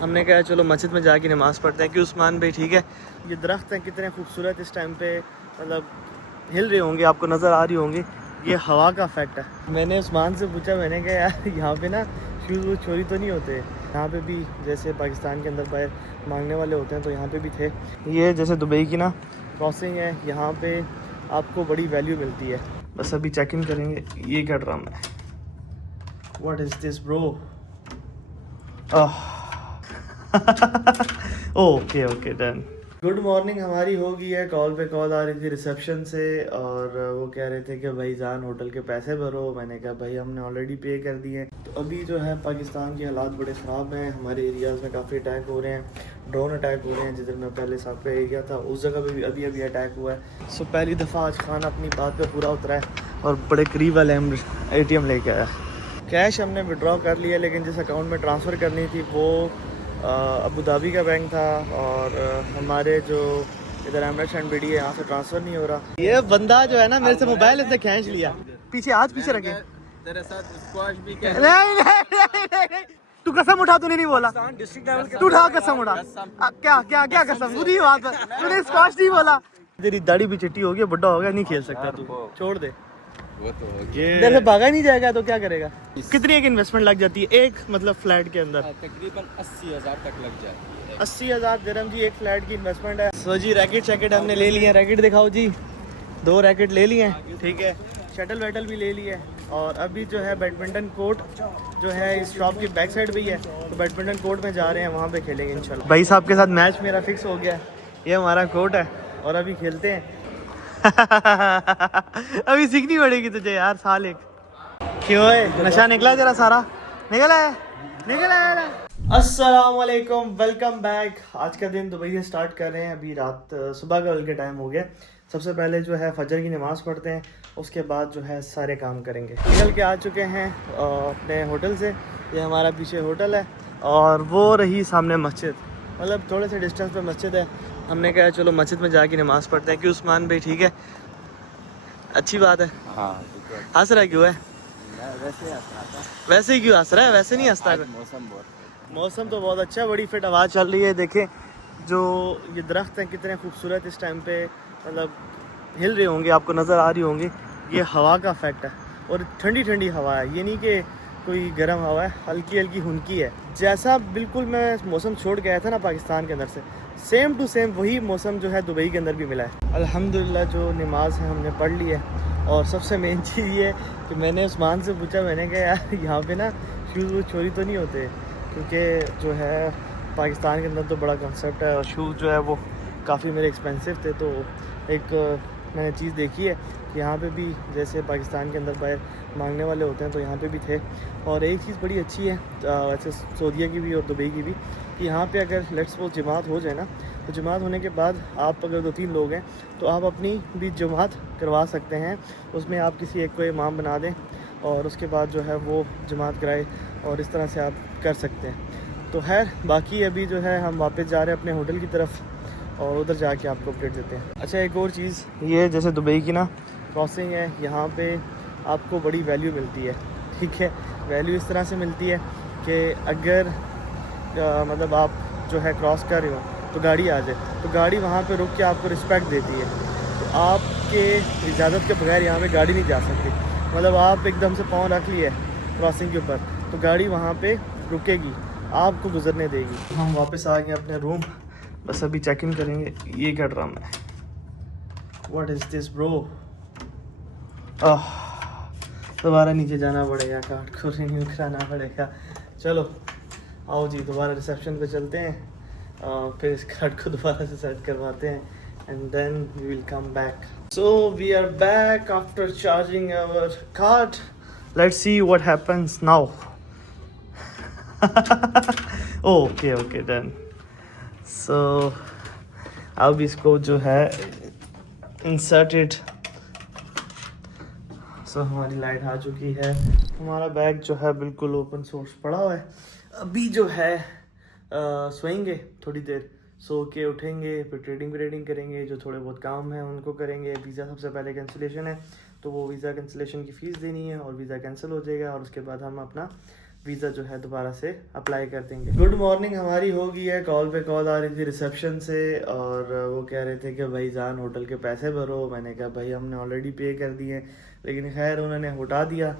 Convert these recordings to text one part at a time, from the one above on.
हमने कहा चलो मस्जिद में जाके नमाज़ पढ़ते हैं कि उस्मान भाई ठीक है। ये दरख्त हैं कितने खूबसूरत इस टाइम पे, मतलब हिल रहे होंगे, आपको नज़र आ रही होंगी। ये हवा का इफेक्ट है। मैंने उस्मान से पूछा, मैंने कहा यार यहाँ पे ना शूज़ वो चोरी तो नहीं होते? यहाँ पे भी जैसे पाकिस्तान के अंदर बाहर मांगने वाले होते हैं तो यहाँ पे भी थे। ये जैसे दुबई की ना क्रॉसिंग है, यहाँ पे आपको बड़ी वैल्यू मिलती है। बस अभी चेक इन करेंगे। ये क्या ड्रामा है? What is this bro? Okay okay done. Good morning हमारी हो गई है। कॉल पे कॉल आ रही थी रिसेप्शन से और वो कह रहे थे कि भाई जान होटल के पैसे भरो। मैंने कहा भाई हमने ऑलरेडी पे कर दिए। तो अभी जो है पाकिस्तान के हालात बड़े ख़राब हैं। हमारे एरियाज़ में काफ़ी अटैक हो रहे हैं, ड्रोन अटैक हो रहे हैं। जिधर मैं पहले साहब का एरिया था उस जगह पे भी अभी अभी अटैक हुआ है। सो पहली दफ़ा आज खान अपनी बात पर पूरा उतरा है और बड़े करीब वाले हम ATM लेके आया। कैश हमने विड्रॉ कर लिया, लेकिन जिस अकाउंट में ट्रांसफ़र करनी थी वो अबू धाबी का बैंक था और हमारे जो इधर एमरेट्स एंड BD है यहाँ से ट्रांसफ़र नहीं हो रहा। ये बंदा जो है ना मेरे से मोबाइल इसने खींच लिया। पीछे आज पीछे रखे तेरे साथ स्क्वाश भी क्या नहीं। तू कसम उठा, तूने नहीं बोला। तू उठा कसम उठा। क्या क्या क्या कसम? तू नहीं बात, तूने स्क्वाश नहीं बोला। तेरी दाढ़ी भी चिट्टी हो गई, बुढ़ा हो गया, नहीं खेल सकता तू, छोड़ दे। वो तो इधर से भागा नहीं जाएगा तो क्या करेगा? कितनी एक इन्वेस्टमेंट लग जाती है एक मतलब फ्लैट के अंदर? तकरीबन 80,000 तक लग जाती है। 80,000 दिरहम जी एक फ्लैट की इन्वेस्टमेंट है। सो जी रैकेट शैकेट हमने ले लिए हैं। रैकेट दिखाओ जी। 2 रैकेट ले लिए हैं, ठीक है। शटल वैटल भी ले लिए है और अभी जो है बैडमिंटन कोर्ट जो है इस शॉप की बैक साइड भी है, तो बैडमिंटन कोर्ट में जा रहे हैं, वहाँ पे खेलेंगे इंशाल्लाह। भाई साहब के साथ मैच मेरा फिक्स हो गया है। ये हमारा कोर्ट है और अभी खेलते हैं। अभी सीखनी पड़ेगी तुझे यार, साल एक। क्यों है नशा निकला तेरा सारा? निकला है, निकला है। अस्सलाम वालेकुम, वेलकम बैक। आज का दिन दुबई से स्टार्ट कर रहे हैं। अभी रात सुबह का के टाइम हो गया। सबसे पहले जो है फजर की नमाज़ पढ़ते हैं, उसके बाद जो है सारे काम करेंगे। निकल के आ चुके हैं अपने होटल से। ये हमारा पीछे होटल है और वो रही सामने मस्जिद, मतलब थोड़े से डिस्टेंस पे मस्जिद है। हमने कहा चलो मस्जिद में जाके नमाज़ पढ़ते हैं कि उस्मान भाई ठीक है। अच्छी बात है। हाँ हंस रहा क्यों है? वैसे ही क्यों हंस रहा है? वैसे नहीं हंसता। मौसम तो बहुत अच्छा है, बड़ी फिट हवा चल रही है। देखें जो ये दरख्त हैं कितने खूबसूरत इस टाइम पे, मतलब हिल रहे होंगे, आपको नज़र आ रही होंगी। ये हवा का इफेक्ट है और ठंडी ठंडी हवा है। ये नहीं कि कोई गर्म हवा है, हल्की हल्की हुनकी है। जैसा बिल्कुल मैं मौसम छोड़ के आया था ना पाकिस्तान के अंदर से, सेम टू सेम वही मौसम जो है दुबई के अंदर भी मिला है। अल्हम्दुलिल्लाह जो नमाज है हमने पढ़ ली है। और सबसे मेन चीज़ ये कि मैंने उस्मान से पूछा, मैंने कहा यार यहाँ पे ना शूज़ वो चोरी तो नहीं होते? क्योंकि जो है पाकिस्तान के अंदर तो बड़ा कंसेप्ट है और शूज़ जो है वो काफ़ी मेरे एक्सपेंसिव थे। तो एक मैंने चीज़ देखी है कि यहाँ पे भी जैसे पाकिस्तान के अंदर बाहर मांगने वाले होते हैं तो यहाँ पे भी थे। और एक चीज़ बड़ी अच्छी है वैसे सऊदीया की भी और दुबई की भी, कि यहाँ पे अगर लेट्स सपोज जमात हो जाए ना, तो जमात होने के बाद आप अगर 2-3 लोग हैं तो आप अपनी भी जमात करवा सकते हैं। उसमें आप किसी एक को इमाम बना दें और उसके बाद जो है वो जमात कराए और इस तरह से आप कर सकते हैं। तो खैर बाकी अभी जो है हम वापस जा रहे हैं अपने होटल की तरफ और उधर जाके आपको अपडेट देते हैं। अच्छा एक और चीज़, ये जैसे दुबई की ना क्रॉसिंग है, यहाँ पे आपको बड़ी वैल्यू मिलती है, ठीक है। वैल्यू इस तरह से मिलती है कि अगर मतलब आप जो है क्रॉस कर रहे हो तो गाड़ी आ जाए तो गाड़ी वहाँ पे रुक के आपको रिस्पेक्ट देती है। तो आपके इजाज़त के बगैर यहाँ पे गाड़ी नहीं जा सकती। मतलब आप एकदम से पाँव रख लिए क्रॉसिंग के ऊपर तो गाड़ी वहाँ पे रुकेगी, आपको गुजरने देगी। हम वापस आ गए अपने रूम, बस अभी चेक इन करेंगे। ये क्या ड्रामा है? What is this bro? दोबारा नीचे जाना पड़ेगा, कार्ड को रिन्यू कराना पड़ेगा। चलो आओ जी दोबारा रिसेप्शन पे चलते हैं, फिर इस कार्ड को दोबारा से सेट करवाते हैं and then we will come back. So we are back after charging our card. Let's see what happens now. Okay okay done. So अब इसको जो है इंसर्टेड। सो हमारी लाइट आ चुकी है। हमारा बैग जो है बिल्कुल ओपन सोर्स पड़ा हुआ है। अभी जो है सोएंगे थोड़ी देर, सो के उठेंगे, फिर ट्रेडिंग करेंगे, जो थोड़े बहुत काम हैं उनको करेंगे। वीज़ा सबसे पहले कैंसिलेशन है तो वो वीज़ा कैंसिलेशन की फ़ीस देनी है और वीज़ा कैंसिल हो जाएगा और उसके बाद हम अपना वीज़ा जो है दोबारा से अप्लाई कर देंगे। गुड मॉर्निंग हमारी हो गई है, कॉल पे कॉल आ रही थी रिसेप्शन से और वो कह रहे थे कि भाई जान होटल के पैसे भरो। मैंने कहा भाई हमने ऑलरेडी पे कर दिए, लेकिन खैर उन्होंने उठा दिया।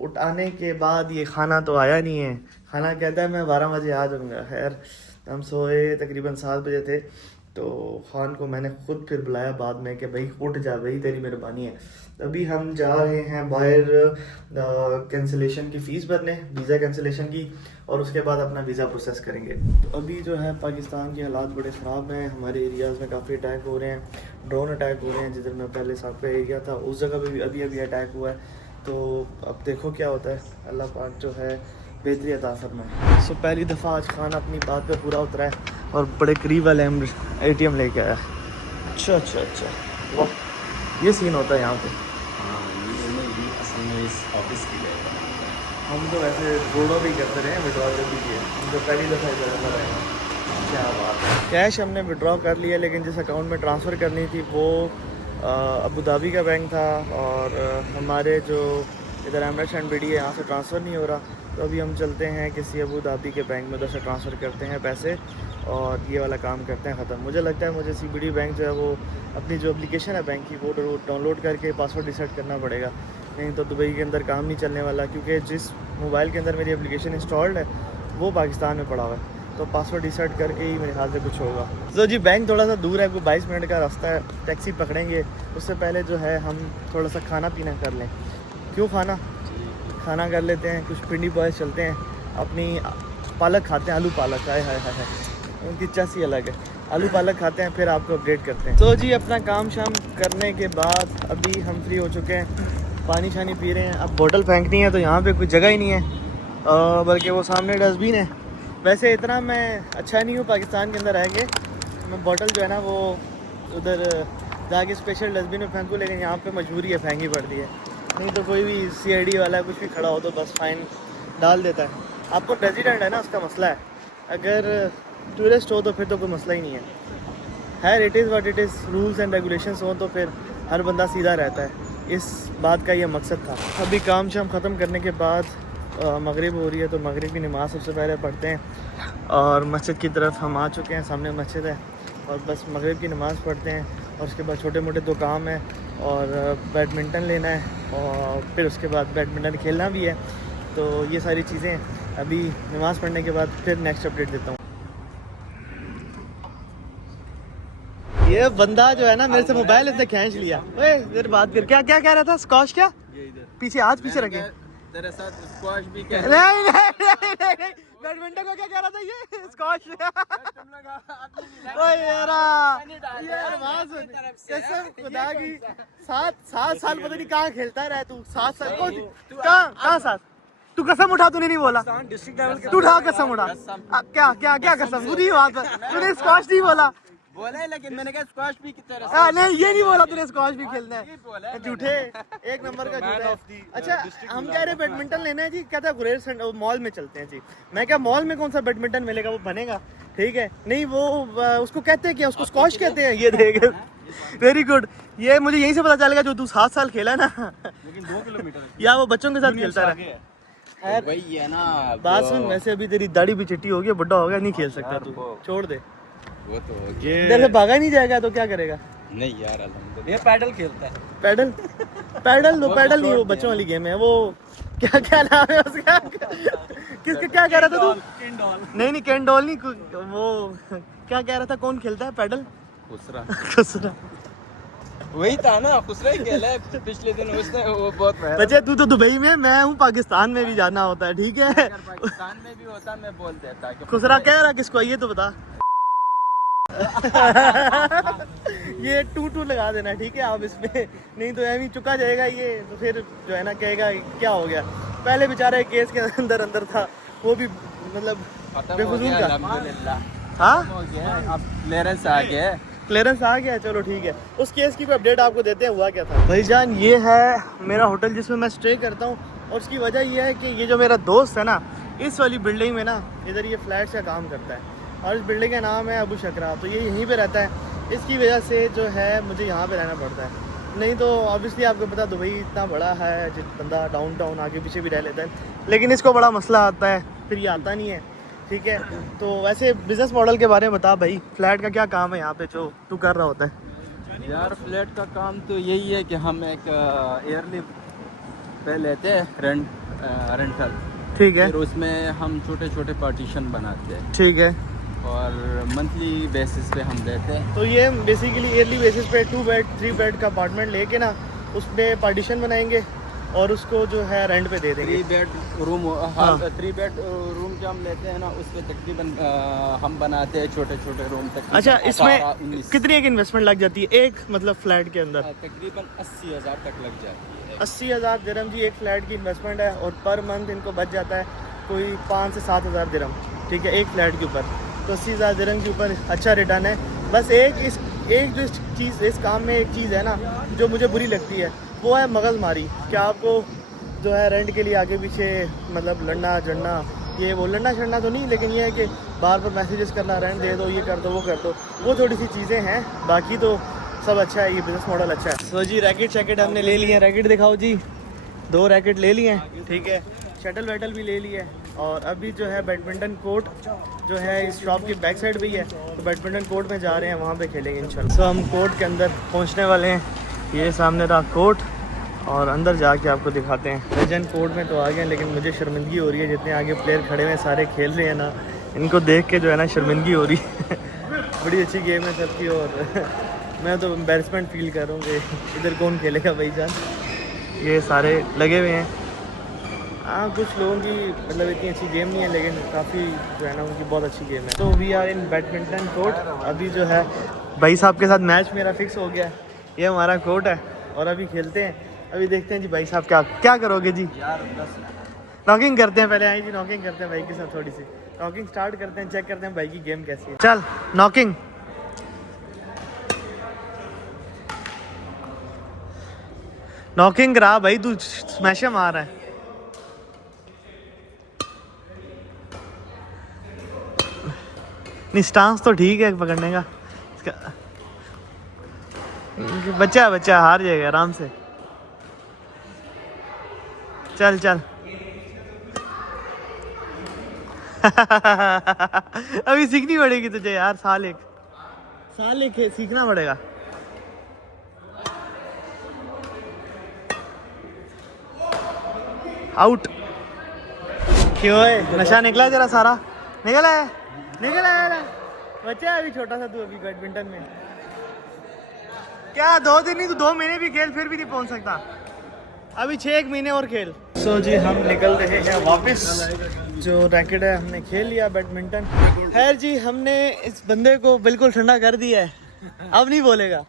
उठाने के बाद ये खाना तो आया नहीं है, खाना कहता है मैं 12 बजे आ जाऊँगा। खैर हम सोए तकरीबन 7 बजे थे, तो खान को मैंने खुद फिर बुलाया बाद में कि भाई उठ जा भाई, तेरी मेहरबानी है। अभी हम जा रहे हैं बाहर कैंसिलेशन की फ़ीस भरने, वीज़ा कैंसिलेशन की, और उसके बाद अपना वीज़ा प्रोसेस करेंगे। तो अभी जो है पाकिस्तान के हालात बड़े ख़राब हैं, हमारे एरियाज़ में काफ़ी अटैक हो रहे हैं, ड्रोन अटैक हो रहे हैं। जिधर मैं पहले साका एरिया था उस जगह पे भी अभी अटैक हुआ है। तो अब देखो क्या होता है, अल्लाह पाक जो है बेहतरी अता फरमाए। सो पहली दफ़ा आज खान अपनी बात पे पूरा उतरा है और बड़े करीब वाले हम ATM लेके आया। अच्छा वाह, ये सीन होता है यहाँ पे। असल में इस ऑफिस की है। हम तो वैसे विड्रॉ भी करते रहे, विड्रॉ कर भी किया, हम तो पहली दफ़ा इधर रहेगा। क्या बात है। कैश हमने विड्रॉ कर लिया, लेकिन जिस अकाउंट में ट्रांसफ़र करनी थी वो अबू धाबी का बैंक था, और हमारे जो इधर एमरेट्स एंड BD है यहाँ से ट्रांसफ़र नहीं हो रहा। तो अभी हम चलते हैं किसी अबू धाबी के बैंक में, उधर से ट्रांसफ़र करते हैं पैसे और ये वाला काम करते हैं ख़त्म। मुझे लगता है मुझे CBD बैंक जो है वो अपनी जो एप्लीकेशन है बैंक की वो डाउनलोड करके पासवर्ड रीसेट करना पड़ेगा, नहीं तो दुबई के अंदर काम नहीं चलने वाला। क्योंकि जिस मोबाइल के अंदर मेरी एप्लीकेशन इंस्टॉल्ड है वो पाकिस्तान में पड़ा हुआ है, तो पासवर्ड रीसेट करके ही मेरे ख्याल से कुछ होगा। तो जी बैंक थोड़ा सा दूर है, कोई 22 मिनट का रास्ता है, टैक्सी पकड़ेंगे। उससे पहले जो है हम थोड़ा सा खाना पीना कर लें। क्यों खाना कर लेते हैं, कुछ पिंडी बॉयस चलते हैं, अपनी पालक खाते हैं, आलू पालक, हाय हाय हाय, उनकी चस्सी अलग है। आलू पालक खाते हैं, फिर आपको अपडेट करते हैं। तो जी अपना काम शाम करने के बाद अभी हम फ्री हो चुके हैं, पानी शानी पी रहे हैं। अब बोतल फेंकनी है तो यहाँ पे कोई जगह ही नहीं है, बल्कि वो सामने डस्टबिन है। वैसे इतना मैं अच्छा नहीं हूँ पाकिस्तान के अंदर रह के, मैं बोतल जो है ना वो उधर जाके स्पेशल डस्टबिन में फेंकूँ, लेकिन यहाँ पे मजबूरी है, फेंकी पड़ती है। नहीं तो कोई भी CID वाला कुछ भी खड़ा हो तो बस फाइन डाल देता है। आपको रेजिडेंट है ना, उसका मसला है, अगर टूरिस्ट हो तो फिर तो कोई मसला ही नहीं है। खैर it is what it is, rules and regulations हो तो फिर हर बंदा सीधा रहता है, इस बात का ये मकसद था। अभी काम शाम ख़त्म करने के बाद मगरिब हो रही है, तो मगरिब की नमाज़ सबसे पहले पढ़ते हैं और मस्जिद की तरफ हम आ चुके हैं, सामने मस्जिद है, और बस मगरिब की नमाज़ पढ़ते हैं। और उसके बाद छोटे मोटे दो काम हैं, और बैडमिंटन लेना है, और फिर उसके बाद बैडमिंटन खेलना भी है। तो ये सारी चीज़ें अभी नमाज़ पढ़ने के बाद फिर नेक्स्ट अपडेट देता हूँ। ये बंदा जो है ना मेरे से मोबाइल इसने खींच लिया। ओए मेरी बात कर, क्या क्या कह रहा था? स्कॉश क्या? पीछे आज पीछे रखे। तेरे साथ स्क्वाश भी क्या? नहीं बैडमिंटन को क्या कह रहा था ये? स्कॉश। ओए यार आवाज कसम खुदा की, 7 साल पता नहीं कहाँ खेलता रहा तू। 7 साल कहाँ 7? तू कसम उठा, तूने नहीं बोला डिस्ट्रिक्ट लेवल के, तू उठा कसम उठा। क्या क्या क्या कसम? बुरी बात है, तूने स्क्वाश नहीं बोला। बोला है, लेकिन मैंने कहा स्क्वाश भी की तरह। नहीं ये नहीं बोला तूने, स्क्वाश भी खेलना है। झूठे, एक नंबर का झूठा है। अच्छा हम कह रहे बैडमिंटन लेना है जी, कहता है गुरेज मॉल में चलते हैं जी। मैं क्या मॉल में कौन सा बैडमिंटन मिलेगा, वो बनेगा ठीक है। नहीं वो उसको कहते हैं क्या, उसको स्क्वाश कहते हैं। ये देख वेरी गुड, ये मुझे यहीं से पता चल गया जो तू 7 साल खेला ना, लेकिन 2 किलोमीटर या वो बच्चों के साथ खेलता रहा। वही है ना बात सुन, वैसे अभी तेरी दाढ़ी भी चिट्टी हो गई, बड़ा हो गया, नहीं खेल सकता तू, छोड़ दे। वो तो इधर से भागा नहीं जाएगा तो क्या करेगा? नहीं यार अल्हम्दुलिल्लाह, ये पैडल खेलता है। पैडल पैडल नहीं, वो बच्चों वाली गेम है। वो क्या क्या नाम है उसका? किसका क्या कह रहा था तू? नहीं कैंडोल नहीं, वो क्या कह रहा था? कौन खेलता है पैडल? खुसरा वही था ना, खुसरा ही खेला है पिछले दिन उसने, वो बहुत बच्चे तू तो दुबई में, मैं हूँ पाकिस्तान में भी जाना होता है ठीक है। पाकिस्तान में भी होता मैं बोल देता कि खुसरा कह रहा किसको, ये तो बता। ये 2 लगा देना ठीक है आप इसमें, नहीं तो ऐਵੇਂ चुका जाएगा ये, तो फिर जो है ना कहेगा क्या हो गया। पहले बेचारा केस के अंदर था, वो भी मतलब बेफजूल का। अल्हम्दुलिल्लाह हाँ हो गया, अब क्लियरेंस आ गया। क्लियरेंस आ गया, चलो ठीक है। उस केस की भी अपडेट आपको देते हैं, हुआ क्या था। भाईजान ये है मेरा होटल जिसमें मैं स्टे करता हूँ, और उसकी वजह ये है कि ये जो मेरा दोस्त है ना, इस वाली बिल्डिंग में ना, इधर ये फ्लैट का काम करता है, और इस बिल्डिंग का नाम है अबू शकरा। तो ये यहीं पे रहता है, इसकी वजह से जो है मुझे यहाँ पे रहना पड़ता है। नहीं तो ऑब्वियसली आपको पता दुबई इतना बड़ा है, बंदा डाउनटाउन आगे पीछे भी रह लेता है, लेकिन इसको बड़ा मसला आता है, फिर ये आता नहीं है। ठीक है, तो वैसे बिज़नेस मॉडल के बारे में बता भाई, फ्लैट का क्या काम है यहाँ पे जो तू कर रहा होता है? यार फ्लैट का काम तो यही है कि हम एक ईयरली पे लेते हैं रेंटल। ठीक है, फिर उसमें हम छोटे छोटे पार्टीशन बनाते हैं ठीक है। और मंथली बेसिस पे हम देते हैं। तो ये बेसिकली ईयरली बेसिस पे 2 बेड 3 बेड का अपार्टमेंट लेके ना उसमें पार्टीशन बनाएंगे और उसको जो है रेंट पे दे देंगे। 3 बेड रूम, हाँ। 3 बेड रूम जो हम लेते हैं ना उसमें तकरीबन हम बनाते हैं छोटे छोटे रूम तक। अच्छा, इसमें कितनी एक इन्वेस्टमेंट लग जाती है एक मतलब फ्लैट के अंदर? तकरीबन 80,000 तक लग जाती है। 80,000 दिरहम जी एक फ्लैट की इन्वेस्टमेंट है, और पर मंथ इनको बच जाता है कोई 5 से 7,000 दिरहम। ठीक है, एक फ्लैट के ऊपर तो 80,000 दिरहम के ऊपर अच्छा रिटर्न है। बस एक जो इस काम में एक चीज़ है ना जो मुझे बुरी लगती है, वो है मगज़मारी। क्या आपको जो है रेंट के लिए आगे पीछे मतलब लड़ना झड़ना, ये वो लड़ना झड़ना तो नहीं, लेकिन ये है कि बार बार मैसेजेस करना, रेंट दे दो, ये कर दो, वो कर दो, वो थोड़ी सी चीज़ें हैं। बाकी तो सब अच्छा है, ये बिज़नेस मॉडल अच्छा है। सो जी रैकेट शैकेट हमने ले लिए हैं, रैकेट दिखाओ जी। 2 रैकेट ले लिए हैं, ठीक है, शटल वैटल भी ले लिए, और अभी जो है बैडमिंटन कोर्ट जो है इस शॉप की बैक साइड भी है, तो बैडमिंटन कोर्ट में जा रहे हैं, वहाँ पे खेलेंगे इंशाल्लाह। सो हम कोर्ट के अंदर पहुँचने वाले हैं, ये सामने रहा कोर्ट, और अंदर जाके आपको दिखाते हैं। लेजेंड कोर्ट में तो आ गए हैं, लेकिन मुझे शर्मिंदगी हो रही है, जितने आगे प्लेयर खड़े हुए हैं सारे खेल रहे हैं ना, इनको देख के जो है ना शर्मिंदगी हो रही है। बड़ी अच्छी गेम है सबकी, और मैं तो एम्बेरसमेंट फील कर रहा हूँ कि इधर कौन खेलेगा भाई जान। ये सारे लगे हुए हैं। हाँ, कुछ लोगों की मतलब इतनी अच्छी गेम नहीं है, लेकिन काफ़ी जो है ना उनकी बहुत अच्छी गेम है। तो we are in badminton court. अभी जो है भाई साहब के साथ मैच मेरा फिक्स हो गया है, ये हमारा कोर्ट है, और अभी खेलते हैं। अभी देखते हैं जी भाई साहब क्या करोगे जी? यार नॉकिंग करते हैं पहले, आई जी नॉकिंग करते हैं भाई के साथ, थोड़ी सी नॉकिंग स्टार्ट करते हैं, चेक करते हैं भाई की गेम कैसी है। चल नॉकिंग। नॉकिंग करा भाई, तू स्मैशर मार रहा है। नहीं स्टांस तो ठीक है पकड़ने का, इसका बच्चा हार जाएगा आराम से। चल अभी सीखनी पड़ेगी तुझे यार, साल एक सीखना पड़ेगा। आउट। क्यों है, नशा निकला तेरा सारा? निकल आया बच्चा है अभी छोटा सा तू, अभी बैडमिंटन में क्या 2 दिन नहीं तो 2 महीने भी खेल, फिर भी नहीं पहुंच सकता। अभी 6 महीने और खेल। सो जी हम निकल रहे हैं वापस। जो रैकेट है हमने खेल लिया बैडमिंटन। खैर जी हमने इस बंदे को बिल्कुल ठंडा कर दिया है, अब नहीं बोलेगा।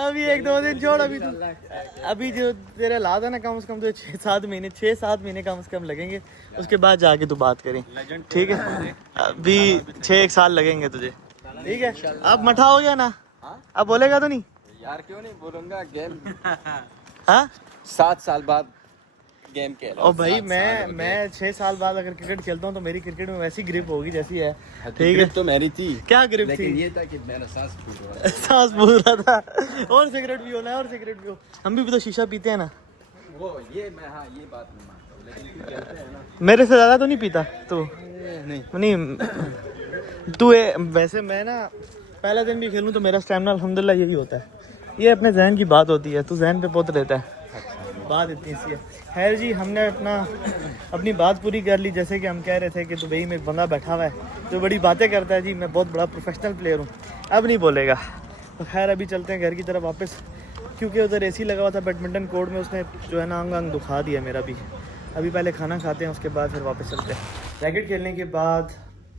अभी 1-2 दिन छोड़, अभी जो तेरे हालात है ना, कम से कम तो 6-7 महीने कम से कम लगेंगे, उसके बाद जाके तू बात करें, ठीक है? अभी 6-1 साल लगेंगे तुझे, ठीक है? अब मठा हो गया ना, अब बोलेगा तो नहीं? यार क्यों नहीं बोलूँगा, गेम हाँ 7 साल बाद गेम खेल। और भाई मैं 6 साल बाद अगर क्रिकेट खेलता हूँ तो मेरी क्रिकेट में वैसी ग्रिप होगी जैसी है, ठीक है? तो मेरी थी, क्या ग्रिप थी? लेकिन ये था कि मेरा सांस फूल रहा है। सांस फूल रहा था। और सिगरेट भी होना है, और सिगरेट भी हो, हम भी तो शीशा पीते हैं ना। वो ये मैं, हाँ ये बात नहीं मानता हूँ, लेकिन तू कहते हैं ना, मेरे से ज़्यादा तो नहीं पीता तू? नहीं तू वैसे मैं ना पहला दिन भी खेलूँ तो मेरा स्टैमिना अल्हम्दुलिल्लाह यही होता है। ये अपने जहन की बात होती है, तू जहन पे पोत रहता है, बात इतनी सी है। खैर जी हमने अपनी बात पूरी कर ली। जैसे कि हम कह रहे थे कि दुबई में एक बंदा बैठा हुआ है जो बड़ी बातें करता है जी, मैं बहुत बड़ा प्रोफेशनल प्लेयर हूँ, अब नहीं बोलेगा। तो खैर अभी चलते हैं घर की तरफ वापस, क्योंकि उधर एसी लगा हुआ था बैडमिंटन कोर्ट में, उसने जो है ना अंग दुखा दिया मेरा भी। अभी पहले खाना खाते हैं, उसके बाद फिर वापस चलते हैं। रैकेट खेलने के बाद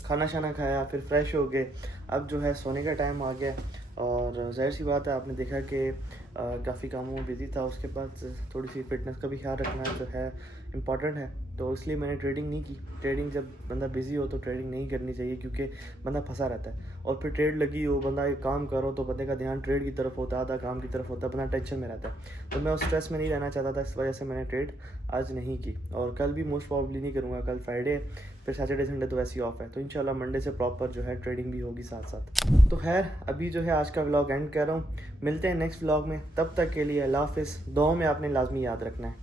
खाना शाना खाया, फिर फ्रेश हो गए, अब जो है सोने का टाइम आ गया। और जाहिर सी बात है, आपने देखा कि काफ़ी कामों में बिजी था, उसके बाद थोड़ी सी फिटनेस का भी ख्याल रखना जो है इम्पॉर्टेंट है। तो इसलिए मैंने ट्रेडिंग नहीं की। ट्रेडिंग जब बंदा बिज़ी हो तो ट्रेडिंग नहीं करनी चाहिए, क्योंकि बंदा फंसा रहता है। और फिर ट्रेड लगी हो, बंदा एक काम करो तो बंदे का ध्यान ट्रेड की तरफ होता है, आधा काम की तरफ होता है, बंदा टेंशन में रहता है। तो मैं उस स्ट्रेस में नहीं रहना चाहता था, इस वजह से मैंने ट्रेड आज नहीं की। और कल भी मोस्ट प्रॉब्ली नहीं करूँगा। कल फ्राइडे, फिर सैटरडे संडे तो वैसे ही ऑफ है, तो इंशाल्लाह मंडे से प्रॉपर जो है ट्रेडिंग भी होगी साथ साथ। तो खैर अभी जो है आज का व्लॉग एंड कर रहा हूँ। मिलते हैं नेक्स्ट व्लॉग में, तब तक के लिए अल्लाह हाफिज़। दुआ में आपने लाजमी याद रखना है।